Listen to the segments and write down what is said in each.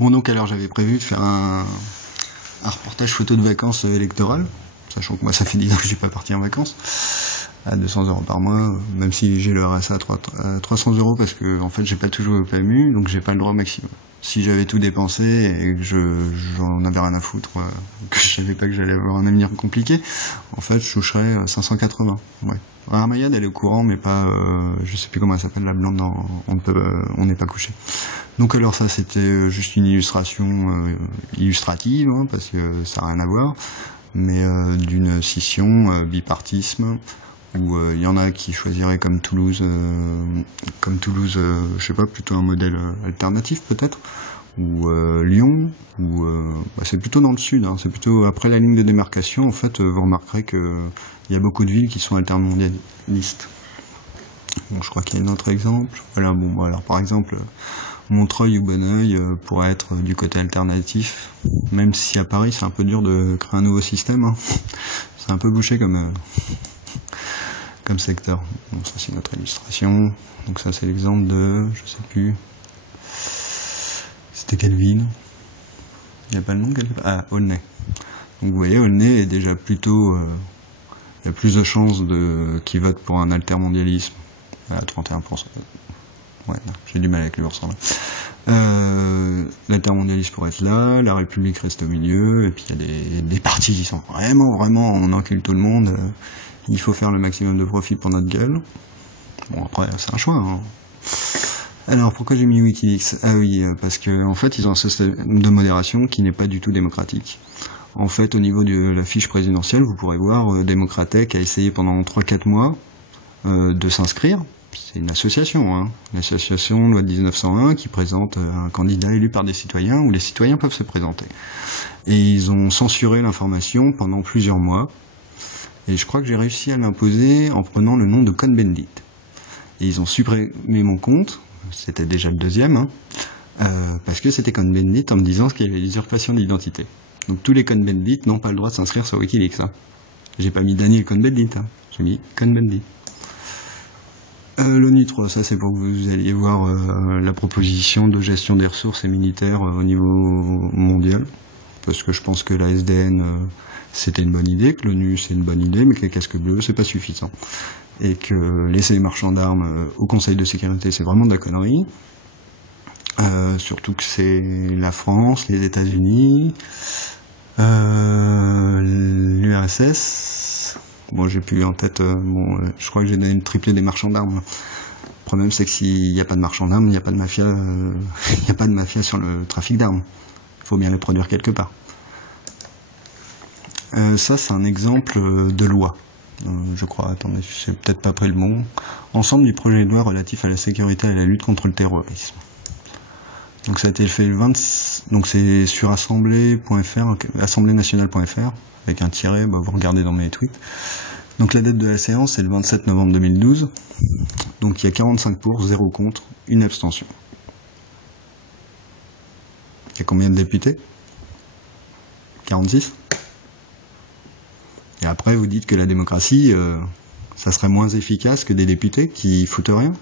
Bon, donc alors j'avais prévu de faire un reportage photo de vacances électorales, sachant que moi ça fait 10 ans que je suis pas parti en vacances, à 200 € par mois, même si j'ai le RSA à 300 € parce que en fait j'ai pas tout joué au PMU, donc j'ai pas le droit au maximum. Si j'avais tout dépensé et que j'en avais rien à foutre, que je savais pas que j'allais avoir un avenir compliqué, en fait je toucherais 580. Ouais. Alors Mayad elle est au courant, mais pas, je sais plus comment elle s'appelle, la blonde dans On n'est pas couché. Donc alors ça c'était juste une illustration illustrative, hein, parce que ça n'a rien à voir, mais d'une scission, bipartisme, où il y en a qui choisiraient comme Toulouse, je sais pas, plutôt un modèle alternatif peut-être, ou Lyon, ou c'est plutôt dans le sud, hein, c'est plutôt après la ligne de démarcation. En fait, vous remarquerez que il y a beaucoup de villes qui sont altermondialistes. Bon, je crois qu'il y a un autre exemple. Voilà, bon, alors par exemple, Montreuil ou Bonneuil pourrait être du côté alternatif, même si à Paris c'est un peu dur de créer un nouveau système, hein. C'est un peu bouché comme secteur. Bon, ça c'est notre illustration. Donc ça c'est l'exemple de, je sais plus, c'était quelle ville? Il n'y a pas le nom quelque part. Ah, Aulnay. Donc vous voyez, Aulnay est déjà plutôt, il y a plus de chances qui votent pour un altermondialisme à 31%. Ouais, j'ai du mal avec le versant là. L'intermondialisme pourrait être là, la République reste au milieu, et puis il y a des partis qui sont vraiment, on encule tout le monde, il faut faire le maximum de profit pour notre gueule. Bon, après, c'est un choix, hein. Alors, pourquoi j'ai mis Wikileaks? Ah oui, parce que en fait, ils ont un système de modération qui n'est pas du tout démocratique. En fait, au niveau de la fiche présidentielle, vous pourrez voir Démocratec a essayé pendant 3-4 mois de s'inscrire. C'est une association, hein, l'association loi de 1901 qui présente un candidat élu par des citoyens, où les citoyens peuvent se présenter. Et ils ont censuré l'information pendant plusieurs mois. Et je crois que j'ai réussi à l'imposer en prenant le nom de Cohn-Bendit. Et ils ont supprimé mon compte, c'était déjà le deuxième, hein, parce que c'était Cohn-Bendit en me disant qu'il y avait l'usurpation d'identité. Donc tous les Cohn-Bendit n'ont pas le droit de s'inscrire sur Wikileaks. Hein. J'ai pas mis Daniel Cohn-Bendit, hein. J'ai mis Cohn-Bendit. L'ONU 3, ça c'est pour que vous alliez voir la proposition de gestion des ressources et militaires au niveau mondial. Parce que je pense que la SDN c'était une bonne idée, que l'ONU c'est une bonne idée, mais que les casques bleus c'est pas suffisant. Et que laisser les marchands d'armes au Conseil de sécurité c'est vraiment de la connerie. Surtout que c'est la France, les États-Unis, l'URSS. Bon, j'ai plus en tête, je crois que j'ai donné une triplée des marchands d'armes. Le problème, c'est que s'il n'y a pas de marchands d'armes, il n'y a pas de mafia, il n'y a pas de mafia sur le trafic d'armes. Il faut bien les produire quelque part. Ça, c'est un exemple de loi. Je crois, attendez, je n'ai peut-être pas pris le bon. Ensemble du projet de loi relatif à la sécurité et à la lutte contre le terrorisme. Donc ça a été fait le 20, donc c'est sur assemblée.fr, assemblénationale.fr, avec un tiret, vous regardez dans mes tweets. Donc la date de la séance c'est le 27 novembre 2012, donc il y a 45 pour, 0 contre, 1 abstention. Il y a combien de députés? 46. Et après vous dites que la démocratie, ça serait moins efficace que des députés qui foutent rien.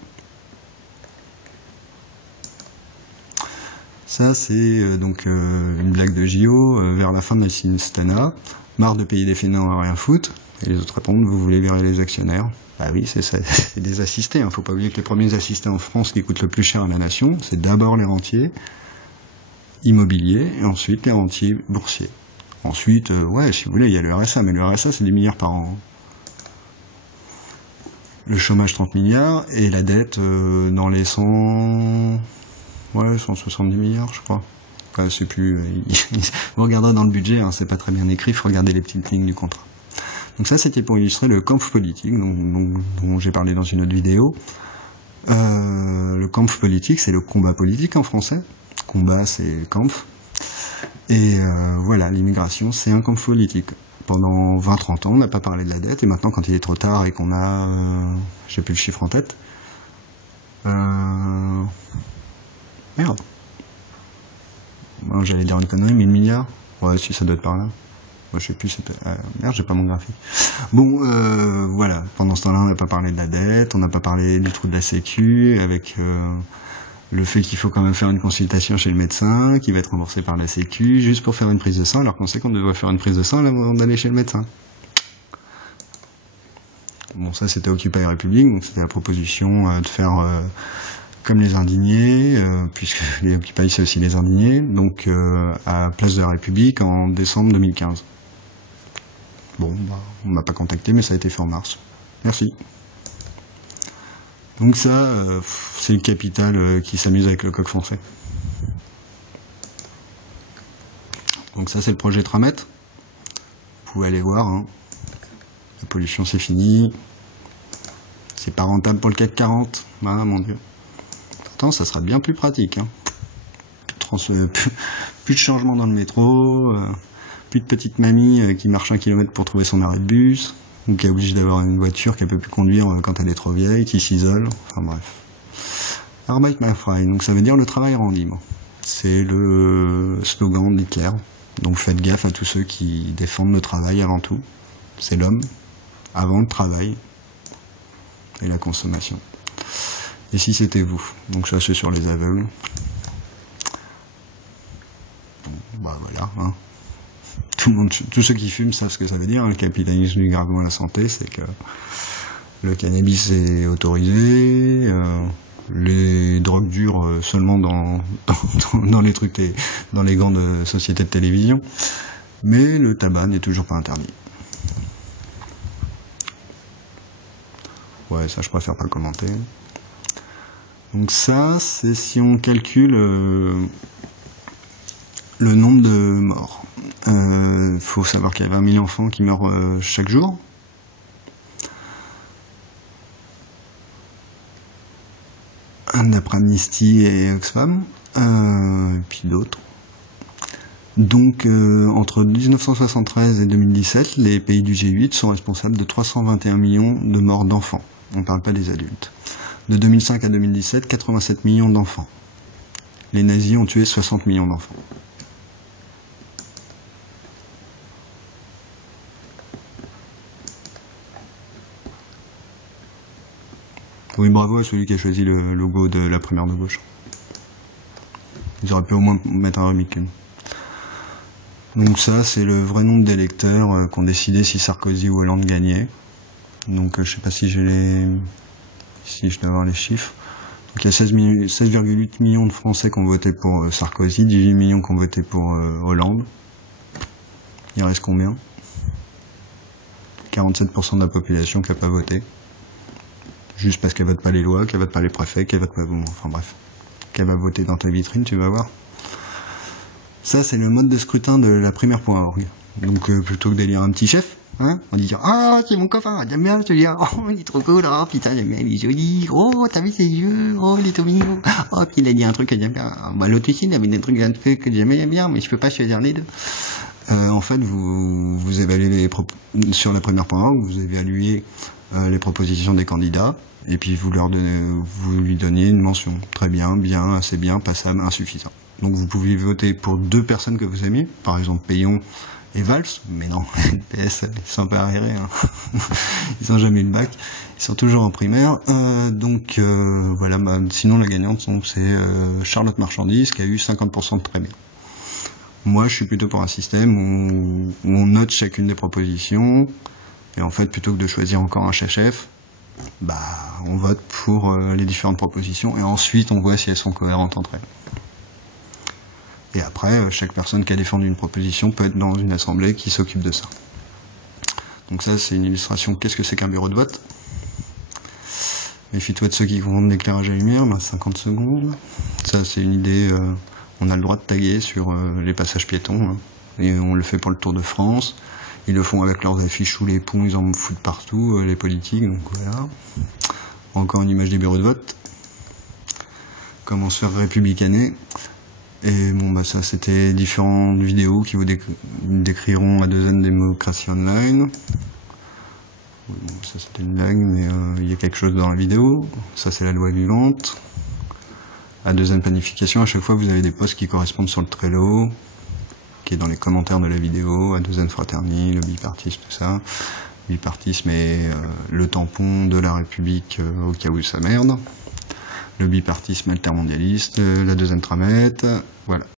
Ça, c'est donc une blague de JO vers la fin de la Cinistana. Marre de payer des fainéants à rien foutre. Et les autres répondent, vous voulez virer les actionnaires? Ah oui, c'est des assistés. Hein. Faut pas oublier que les premiers assistés en France qui coûtent le plus cher à la nation, c'est d'abord les rentiers immobiliers et ensuite les rentiers boursiers. Ensuite, ouais, si vous voulez, il y a le RSA, mais le RSA, c'est 10 milliards par an. Le chômage, 30 milliards, et la dette dans les 170 milliards, je crois. Enfin, c'est plus. Vous regarderez dans le budget, hein, c'est pas très bien écrit, il faut regarder les petites lignes du contrat. Donc ça, c'était pour illustrer le Kampf politique, dont j'ai parlé dans une autre vidéo. Le Kampf politique, c'est le combat politique en français. Combat, c'est Kampf. Et voilà, l'immigration, c'est un Kampf politique. Pendant 20-30 ans, on n'a pas parlé de la dette, et maintenant, quand il est trop tard et qu'on a... j'ai plus le chiffre en tête. Merde. Bon, j'allais dire une connerie, 1000 milliards. Ouais, si, ça doit être par là. Ouais, je sais plus, c'était... merde, j'ai pas mon graphique. Bon, voilà. Pendant ce temps-là, on n'a pas parlé de la dette, on n'a pas parlé du trou de la sécu, avec Le fait qu'il faut quand même faire une consultation chez le médecin, qui va être remboursé par la Sécu, juste pour faire une prise de sang, alors qu'on sait qu'on devrait faire une prise de sang avant d'aller chez le médecin. Bon, ça c'était Occupy République, donc c'était la proposition de faire comme les indignés, puisque les Occupy c'est aussi les indignés, donc à Place de la République en décembre 2015. Bon, bah, on m'a pas contacté, mais ça a été fait en mars. Merci. Donc ça, c'est le capital qui s'amuse avec le coq français. Donc ça, c'est le projet Tramet. Vous pouvez aller voir. Hein. La pollution, c'est fini. C'est pas rentable pour le CAC 40. Ah, mon Dieu. Pourtant, ça sera bien plus pratique. Hein. Plus de changement dans le métro. Plus de petite mamie qui marche 1 kilomètre pour trouver son arrêt de bus. Ou qui est obligée d'avoir une voiture qu'elle peut plus conduire quand elle est trop vieille, qui s'isole, enfin bref. Arbeit macht frei, donc ça veut dire le travail rend libre. C'est le slogan d'Hitler. Donc faites gaffe à tous ceux qui défendent le travail avant tout. C'est l'homme, avant le travail et la consommation. Et si c'était vous? Donc chassez sur les aveugles. Bon, bah voilà, hein. Tous ceux qui fument savent ce que ça veut dire. Le capitalisme du gargouille à la santé, c'est que le cannabis est autorisé, les drogues dures seulement dans les trucs, dans les grandes sociétés de télévision, mais le tabac n'est toujours pas interdit. Ouais, ça je préfère pas le commenter. Donc ça, c'est si on calcule le nombre de morts. Faut savoir qu'il y a 20 000 enfants qui meurent chaque jour. D'après Amnesty et Oxfam, et puis d'autres. Donc, entre 1973 et 2017, les pays du G8 sont responsables de 321 millions de morts d'enfants. On ne parle pas des adultes. De 2005 à 2017, 87 millions d'enfants. Les nazis ont tué 60 millions d'enfants. Oui, bravo à celui qui a choisi le logo de la primaire de gauche. Ils auraient pu au moins mettre un Rubicon. Donc ça, c'est le vrai nombre d'électeurs qui ont décidé si Sarkozy ou Hollande gagnait. Donc je sais pas si j'ai les... Si je dois avoir les chiffres. Donc il y a 16,8 millions de Français qui ont voté pour Sarkozy, 18 millions qui ont voté pour Hollande. Il reste combien? 47% de la population qui n'a pas voté. Juste parce qu'elle vote pas les lois, qu'elle vote pas les préfets, qu'elle vote pas vous, enfin bref, qu'elle va voter dans ta vitrine, tu vas voir. Ça, c'est le mode de scrutin de la primaire.org. Donc, plutôt que d'élire un petit chef, hein, on dit, ah, c'est mon copain, j'aime bien celui-là, oh, il est trop cool, oh, putain, j'aime bien, il est joli, oh, t'as vu ses yeux, oh, il est tout mignon, oh, puis il a dit un truc que j'aime bien, bah, l'autre ici, il avait des trucs que j'aimais bien, mais je peux pas choisir les deux. En fait, vous évaluez sur la primaire.org, vous évaluez les propositions des candidats, et puis vous lui donnez une mention. Très bien, bien, assez bien, passable, insuffisant. Donc vous pouvez voter pour 2 personnes que vous aimez, par exemple Payon et Valls, mais non, le PS, ils sont un peu arriérés, hein. Ils ont jamais eu le bac, ils sont toujours en primaire, donc voilà, bah, sinon la gagnante, c'est Charlotte Marchandise, qui a eu 50% de très bien. Moi, je suis plutôt pour un système où on note chacune des propositions, et en fait, plutôt que de choisir encore un chef, bah, on vote pour les différentes propositions, et ensuite on voit si elles sont cohérentes entre elles. Et après, chaque personne qui a défendu une proposition peut être dans une assemblée qui s'occupe de ça. Donc ça, c'est une illustration. Qu'est-ce que c'est qu'un bureau de vote? Méfie-toi de ceux qui vont de l'éclairage à lumière, bah, 50 secondes. Ça, c'est une idée, on a le droit de taguer sur les passages piétons, hein. Et on le fait pour le Tour de France. Ils le font avec leurs affiches sous les ponts, ils en foutent partout, les politiques, donc voilà. Encore une image des bureaux de vote. Comment se faire républicaner. Et bon, bah ça, c'était différentes vidéos qui vous décriront la deuxième démocratie online. Bon, ça, c'était une blague, mais il y a quelque chose dans la vidéo. Ça, c'est la loi vivante. La deuxième planification, à chaque fois, vous avez des posts qui correspondent sur le Trello, qui est dans les commentaires de la vidéo. La deuxième fraternité, le bipartisme, tout ça. Le bipartisme est le tampon de la République au cas où ça merde. le bipartisme altermondialiste, la deuxième tramette, voilà.